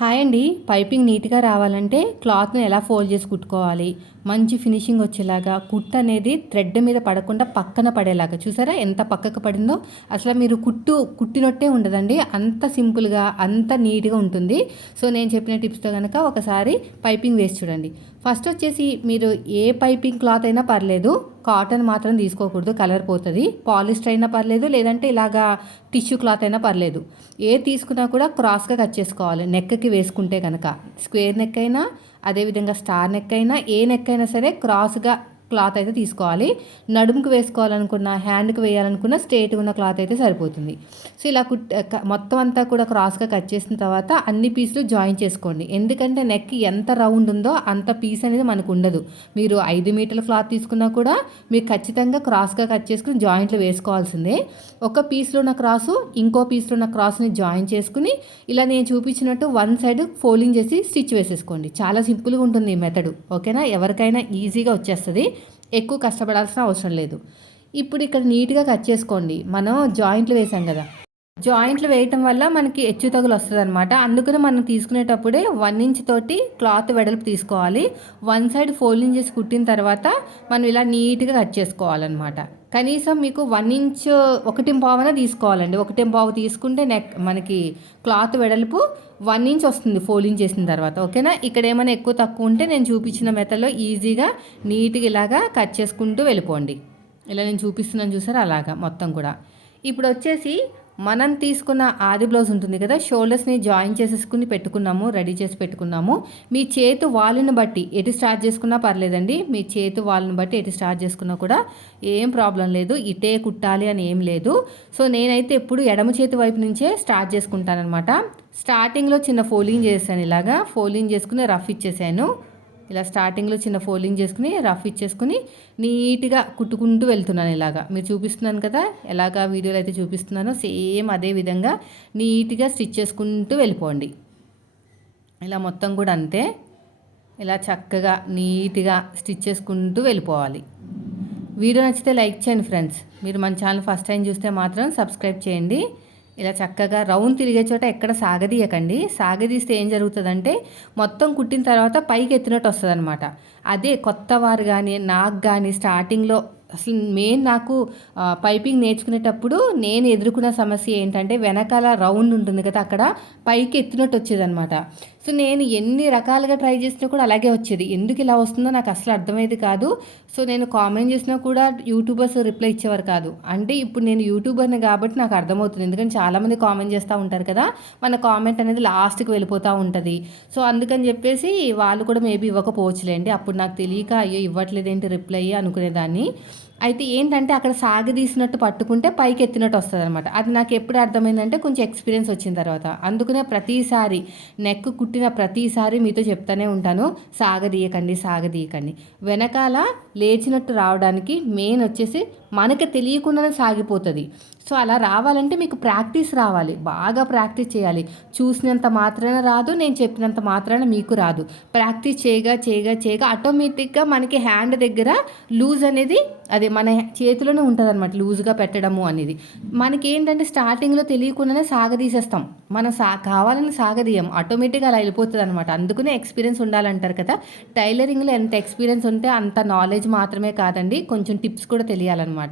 Hi అండి. Piping నీట్గా రావాలంటే క్లాత్ని ఎలా ఫోల్డ్ చేసి కుట్టుకోవాలి? మంచి ఫినిషింగ్ వచ్చేలాగా కుట్టు అనేది థ్రెడ్ మీద పడకుండా పక్కన పడేలాగా. చూసారా? ఎంత పక్కకు పడిందో? అసలు మీరు కుట్టు కుట్టినట్టే ఉండదండి. అంత సింపుల్గా అంత నీట్గా ఉంటుంది. సో నేను చెప్పిన టిప్స్తో కనుక ఒకసారి పైపింగ్ వేసి చూడండి. ఫస్ట్ వచ్చేసి మీరు ఏ పైపింగ్ క్లాత్ అయినా పర్లేదు. కాటన్ మాత్రం తీసుకోకూడదు. కలర్ పోతుంది. పాలిస్టర్ అయినా పర్లేదు. లేదంటే ఇలాగా టిష్యూ క్లాత్ అయినా పర్లేదు. ఏ తీసుకున్నా కూడా క్రాస్గా కట్ చేసుకోవాలి. నెక్కి వేసుకుంటే కనుక స్క్వేర్ నెక్ అయినా అదేవిధంగా స్టార్ నెక్ అయినా ఏ నెక్ అయినా సరే క్రాస్గా క్లాత్ అయితే తీసుకోవాలి. నడుముకు వేసుకోవాలనుకున్న హ్యాండ్కి వేయాలనుకున్న స్ట్రేట్ ఉన్న క్లాత్ అయితే సరిపోతుంది. సో ఇలా కుట్ మొత్తం అంతా కూడా క్రాస్గా కట్ చేసిన తర్వాత అన్ని పీసులు జాయిన్ చేసుకోండి. ఎందుకంటే నెక్ ఎంత రౌండ్ ఉందో అంత పీస్ అనేది మనకు ఉండదు. మీరు ఐదు మీటర్ల క్లాత్ తీసుకున్నా కూడా మీరు ఖచ్చితంగా క్రాస్గా కట్ చేసుకుని జాయింట్లు వేసుకోవాల్సిందే. ఒక పీస్లో ఉన్న క్రాసు ఇంకో పీస్లో ఉన్న క్రాస్ని జాయిన్ చేసుకుని ఇలా నేను చూపించినట్టు వన్ సైడ్ ఫోల్డింగ్ చేసి స్టిచ్ వేసేసుకోండి. చాలా సింపుల్గా ఉంటుంది ఈ మెథడు. ఓకేనా? ఎవరికైనా ఈజీగా వచ్చేస్తుంది. ఎక్కువ కష్టపడాల్సిన అవసరం లేదు. ఇప్పుడు ఇక్కడ నీట్గా కట్ చేసుకోండి. మనం జాయింట్లు వేసాం కదా. జాయింట్లు వేయటం వల్ల మనకి హెచ్చు తగులు వస్తుంది అనమాట అందుకని మనం తీసుకునేటప్పుడే వన్ ఇంచ్ తోటి క్లాత్ వెడల్పు తీసుకోవాలి. వన్ సైడ్ ఫోల్డింగ్ చేసి కుట్టిన తర్వాత మనం ఇలా నీట్గా కట్ చేసుకోవాలన్నమాట. కనీసం మీకు వన్ ఇంచ్ ఒకటి పావున తీసుకోవాలండి. ఒకటి పావు తీసుకుంటే నెక్ మనకి క్లాత్ వెడల్పు వన్ ఇంచ్ వస్తుంది ఫోల్డింగ్ చేసిన తర్వాత. ఓకేనా? ఇక్కడ ఏమైనా ఎక్కువ తక్కువ ఉంటే నేను చూపించిన మెథడ్లో ఈజీగా నీట్గా ఇలాగా కట్ చేసుకుంటూ వెళ్ళిపోండి. ఇలా నేను చూపిస్తున్నాను చూసారా? అలాగా మొత్తం కూడా. ఇప్పుడు వచ్చేసి మనం తీసుకున్న ఆది బ్లౌజ్ ఉంటుంది కదా షోల్డర్స్ని జాయిన్ చేసేసుకుని పెట్టుకున్నాము రెడీ చేసి పెట్టుకున్నాము. మీ చేతు వాళ్ళని బట్టి ఎటు స్టార్ట్ చేసుకున్నా పర్లేదండి. మీ చేతు వాళ్ళని బట్టి ఎటు స్టార్ట్ చేసుకున్నా కూడా ఏం ప్రాబ్లం లేదు. ఇటే కుట్టాలి అని ఏం లేదు. సో నేనైతే ఎప్పుడు ఎడమ చేతి వైపు నుంచే స్టార్ట్ చేసుకుంటానమాట స్టార్టింగ్లో చిన్న ఫోలింగ్ చేశాను ఇలాగా. ఫోలింగ్ చేసుకుని రఫ్ ఇచ్చేసాను. ఇలా స్టార్టింగ్లో చిన్న ఫోల్డింగ్ చేసుకుని రఫ్ ఇచ్చేసుకుని నీట్గా కుట్టుకుంటూ వెళ్తున్నాను ఇలాగా. మీరు చూపిస్తున్నాను కదా ఎలాగా వీడియోలో అయితే చూపిస్తున్నానో సేమ్ అదే విధంగా నీట్గా స్టిచ్ చేసుకుంటూ వెళ్ళిపోండి. ఇలా మొత్తం కూడా అంతే. ఇలా చక్కగా నీట్గా స్టిచ్ చేసుకుంటూ వెళ్ళిపోవాలి. వీడియో నచ్చితే లైక్ చేయండి ఫ్రెండ్స్. మీరు మన ఛానల్ ఫస్ట్ టైం చూస్తే మాత్రం సబ్స్క్రైబ్ చేయండి. ఇలా చక్కగా రౌండ్ తిరిగే చోట ఎక్కడ సాగదీయకండి. సాగదీస్తే ఏం జరుగుతుందంటే మొత్తం కుట్టిన తర్వాత పైకి ఎత్తినట్టు వస్తుంది అనమాట అదే కొత్త వారు కానీ నాకు కానీ స్టార్టింగ్లో అసలు మెయిన్ నాకు పైపింగ్ నేర్చుకునేటప్పుడు నేను ఎదుర్కొన్న సమస్య ఏంటంటే వెనకాల రౌండ్ ఉంటుంది కదా అక్కడ పైకి ఎత్తినట్టు వచ్చేదనమాట సో నేను ఎన్ని రకాలుగా ట్రై చేసినా కూడా అలాగే వచ్చేది. ఎందుకు ఇలా వస్తుందో నాకు అసలు అర్థమయ్యేది కాదు. సో నేను కామెంట్ చేసినా కూడా యూట్యూబర్స్ రిప్లై ఇచ్చేవారు కాదు. అంటే ఇప్పుడు నేను యూట్యూబర్ని కాబట్టి నాకు అర్థమవుతుంది. ఎందుకంటే చాలామంది కామెంట్ చేస్తూ ఉంటారు కదా మన కామెంట్ అనేది లాస్ట్కి వెళ్ళిపోతూ ఉంటుంది. సో అందుకని చెప్పేసి వాళ్ళు కూడా మేబీ ఇవ్వకపోవచ్చులేండి అప్పుడు నాకు తెలియక అయ్యో ఇవ్వట్లేదేంటి రిప్లై అనుకునేదాన్ని. అయితే ఏంటంటే అక్కడ సాగదీసినట్టు పట్టుకుంటే పైకి ఎత్తినట్టు వస్తుంది అనమాట అది నాకు ఎప్పుడు అర్థమైందంటే కొంచెం ఎక్స్పీరియన్స్ వచ్చిన తర్వాత. అందుకనే ప్రతిసారి నెక్ కుట్టిన ప్రతిసారి మీతో చెప్తానే ఉంటాను. సాగదీయకండి సాగదీయకండి. వెనకాల లేచినట్టు రావడానికి మెయిన్ వచ్చేసి మనకు తెలియకుండానే సాగిపోతుంది. సో అలా రావాలంటే మీకు ప్రాక్టీస్ రావాలి. బాగా ప్రాక్టీస్ చేయాలి. చూసినంత మాత్రాన రాదు నేను చెప్పినంత మాత్రాన మీకు రాదు. ప్రాక్టీస్ చేయగా చేయగా చేయగా ఆటోమేటిక్గా మనకి హ్యాండ్ దగ్గర లూజ్ అనేది అది మన చేతిలోనే ఉంటుంది అనమాట లూజ్గా పెట్టడము అనేది. మనకి ఏంటంటే స్టార్టింగ్లో తెలియకుండానే సాగదీసేస్తాం. మనం సా కావాలని సాగదీయం. ఆటోమేటిక్గా అలా వెళ్ళిపోతుంది అనమాట అందుకనే ఎక్స్పీరియన్స్ ఉండాలంటారు కదా. టైలరింగ్లో ఎంత ఎక్స్పీరియన్స్ ఉంటే అంత నాలెడ్జ్ మాత్రమే కాదండి. కొంచెం టిప్స్ కూడా తెలియాలన్నమాట.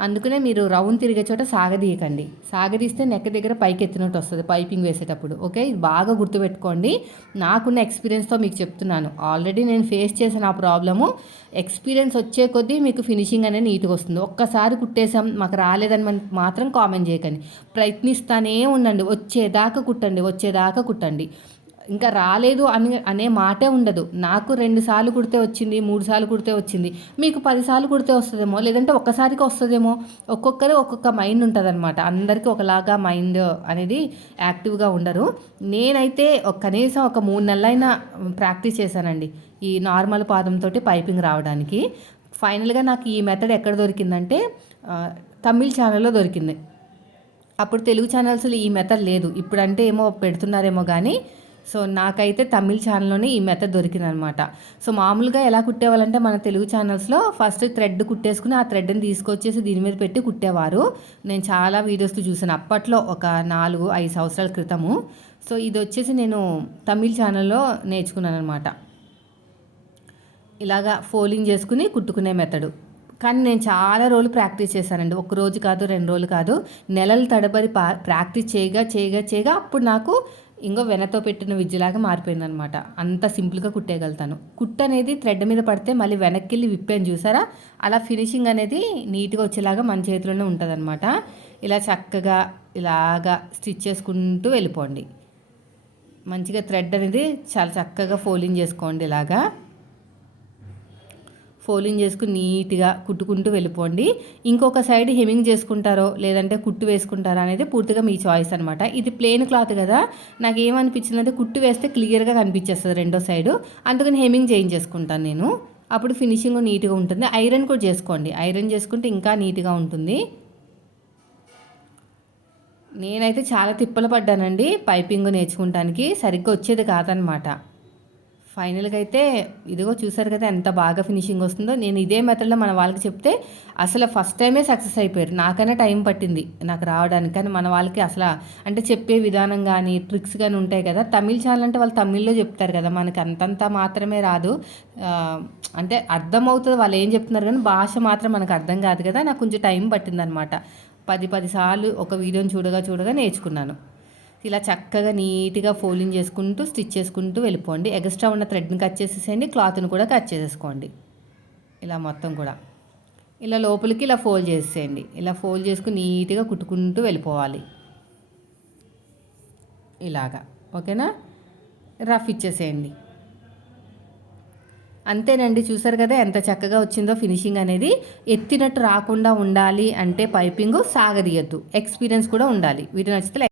అందుకనే మీరు రౌండ్ తిరిగే చోట సాగదీయకండి. సాగదీస్తే నెక్క దగ్గర పైకి ఎత్తినట్టు వస్తుంది పైపింగ్ వేసేటప్పుడు. ఓకే? ఇది బాగా గుర్తుపెట్టుకోండి. నాకున్న ఎక్స్పీరియన్స్తో మీకు చెప్తున్నాను. ఆల్రెడీ నేను ఫేస్ చేసిన ఆ ప్రాబ్లము ఎక్స్పీరియన్స్ వచ్చే కొద్దీ మీకు ఫినిషింగ్ అనేది నీట్గా వస్తుంది. ఒక్కసారి కుట్టేసాం మాకు రాలేదని మాత్రం కామెంట్ చేయకండి. ప్రయత్నిస్తానే ఉండండి. వచ్చేదాకా కుట్టండి వచ్చేదాకా కుట్టండి. ఇంకా రాలేదు అని అనే మాటే ఉండదు. నాకు రెండు సార్లు కుడితే వచ్చింది మూడు సార్లు కుడితే వచ్చింది. మీకు పదిసార్లు కుడితే వస్తుందేమో లేదంటే ఒక్కసారికి వస్తుందేమో. ఒక్కొక్కరు ఒక్కొక్క మైండ్ ఉంటుంది అనమాట అందరికీ ఒకలాగా మైండ్ అనేది యాక్టివ్గా ఉండరు. నేనైతే కనీసం ఒక మూడు నెలలైనా ప్రాక్టీస్ చేశానండి. ఈ నార్మల్ పాదంతో పైపింగ్ రావడానికి. ఫైనల్గా నాకు ఈ మెథడ్ ఎక్కడ దొరికిందంటే తమిళ్ ఛానల్లో దొరికింది. అప్పుడు తెలుగు ఛానల్స్లో ఈ మెథడ్ లేదు. ఇప్పుడంటే ఏమో పెడుతున్నారేమో కానీ సో నాకైతే తమిళ్ ఛానల్లోనే ఈ మెథడ్ దొరికిందనమాట. సో మామూలుగా ఎలా కుట్టేవాళ్ళంటే మన తెలుగు ఛానల్స్లో ఫస్ట్ థ్రెడ్ కుట్టేసుకుని ఆ థ్రెడ్ని తీసుకొచ్చేసి దీని మీద పెట్టి కుట్టేవారు. నేను చాలా వీడియోస్ చూసాను అప్పట్లో ఒక నాలుగు ఐదు సంవత్సరాల క్రితము. సో ఇది వచ్చేసి నేను తమిళ్ ఛానల్లో నేర్చుకున్నాను అనమాట ఇలాగా ఫోలింగ్ చేసుకుని కుట్టుకునే మెథడు. కానీ నేను చాలా రోజులు ప్రాక్టీస్ చేశానండి. ఒక రోజు కాదు రెండు రోజులు కాదు. నెలలు తడబడి ప్రాక్టీస్ చేయగా చేయగా చేయగా అప్పుడు నాకు ఇంకో వెనతో పెట్టిన విద్యలాగా మారిపోయింది అనమాట అంత సింపుల్గా కుట్టేయగలుగుతాను. కుట్ట అనేది థ్రెడ్ మీద పడితే మళ్ళీ వెనక్కి వెళ్ళి విప్పాను చూసారా? అలా ఫినిషింగ్ అనేది నీట్గా వచ్చేలాగా మన చేతిలోనే ఉంటుంది ఇలా చక్కగా ఇలాగా స్టిచ్ చేసుకుంటూ వెళ్ళిపోండి. మంచిగా థ్రెడ్ అనేది చాలా చక్కగా ఫోల్డింగ్ చేసుకోండి ఇలాగా. ఫోలింగ్ చేసుకుని నీట్గా కుట్టుకుంటూ వెళ్ళిపోండి. ఇంకొక సైడ్ హెమింగ్ చేసుకుంటారో లేదంటే కుట్టు వేసుకుంటారో అనేది పూర్తిగా మీ చాయిస్ అనమాట ఇది ప్లెయిన్ క్లాత్ కదా నాకు ఏమనిపించిందంటే కుట్టు వేస్తే క్లియర్గా కనిపించేస్తుంది రెండో సైడు. అందుకని హెమింగ్ చేయించేసుకుంటాను నేను. అప్పుడు ఫినిషింగ్ నీట్గా ఉంటుంది. ఐరన్ కూడా చేసుకోండి. ఐరన్ చేసుకుంటే ఇంకా నీట్గా ఉంటుంది. నేనైతే చాలా తిప్పలు పడ్డానండి పైపింగ్ నేర్చుకుంటానికి. సరిగ్గా వచ్చేది కాదనమాట ఫైనల్గా అయితే ఇదిగో చూసారు కదా ఎంత బాగా ఫినిషింగ్ వస్తుందో. నేను ఇదే మెథడ్లో మన వాళ్ళకి చెప్తే అసలు ఫస్ట్ టైమే సక్సెస్ అయిపోయారు. నాకైనా టైం పట్టింది నాకు రావడానికి. కానీ మన వాళ్ళకి అసలు అంటే చెప్పే విధానం కానీ ట్రిక్స్ కానీ ఉంటాయి కదా. తమిళ్ ఛానల్ అంటే వాళ్ళు తమిళ్ళో చెప్తారు కదా మనకి అంతంత మాత్రమే రాదు. అంటే అర్థమవుతుంది వాళ్ళు ఏం చెప్తున్నారు కానీ భాష మాత్రం మనకు అర్థం కాదు కదా. నాకు కొంచెం టైం పట్టిందనమాట. పది పది సార్లు ఒక వీడియోని చూడగా చూడగా నేర్చుకున్నాను. ఇలా చక్కగా నీట్గా ఫోల్డింగ్ చేసుకుంటూ స్టిచ్ చేసుకుంటూ వెళ్ళిపోండి. ఎక్స్ట్రా ఉన్న థ్రెడ్ని కట్ చేసేసేయండి. క్లాత్ని కూడా కట్ చేసేసుకోండి. ఇలా మొత్తం కూడా. ఇలా లోపలికి ఇలా ఫోల్డ్ చేసేయండి. ఇలా ఫోల్డ్ చేసుకుని నీట్గా కుట్టుకుంటూ వెళ్ళిపోవాలి. ఇలాగా. ఓకేనా? రఫ్ ఇచ్చేసేయండి. అంతేనండి. చూసారు కదా ఎంత చక్కగా వచ్చిందో ఫినిషింగ్ అనేది. ఎత్తినట్టు రాకుండా ఉండాలి అంటే పైపింగ్ సాగదీయద్దు. ఎక్స్పీరియన్స్ కూడా ఉండాలి. వీటి నచ్చితే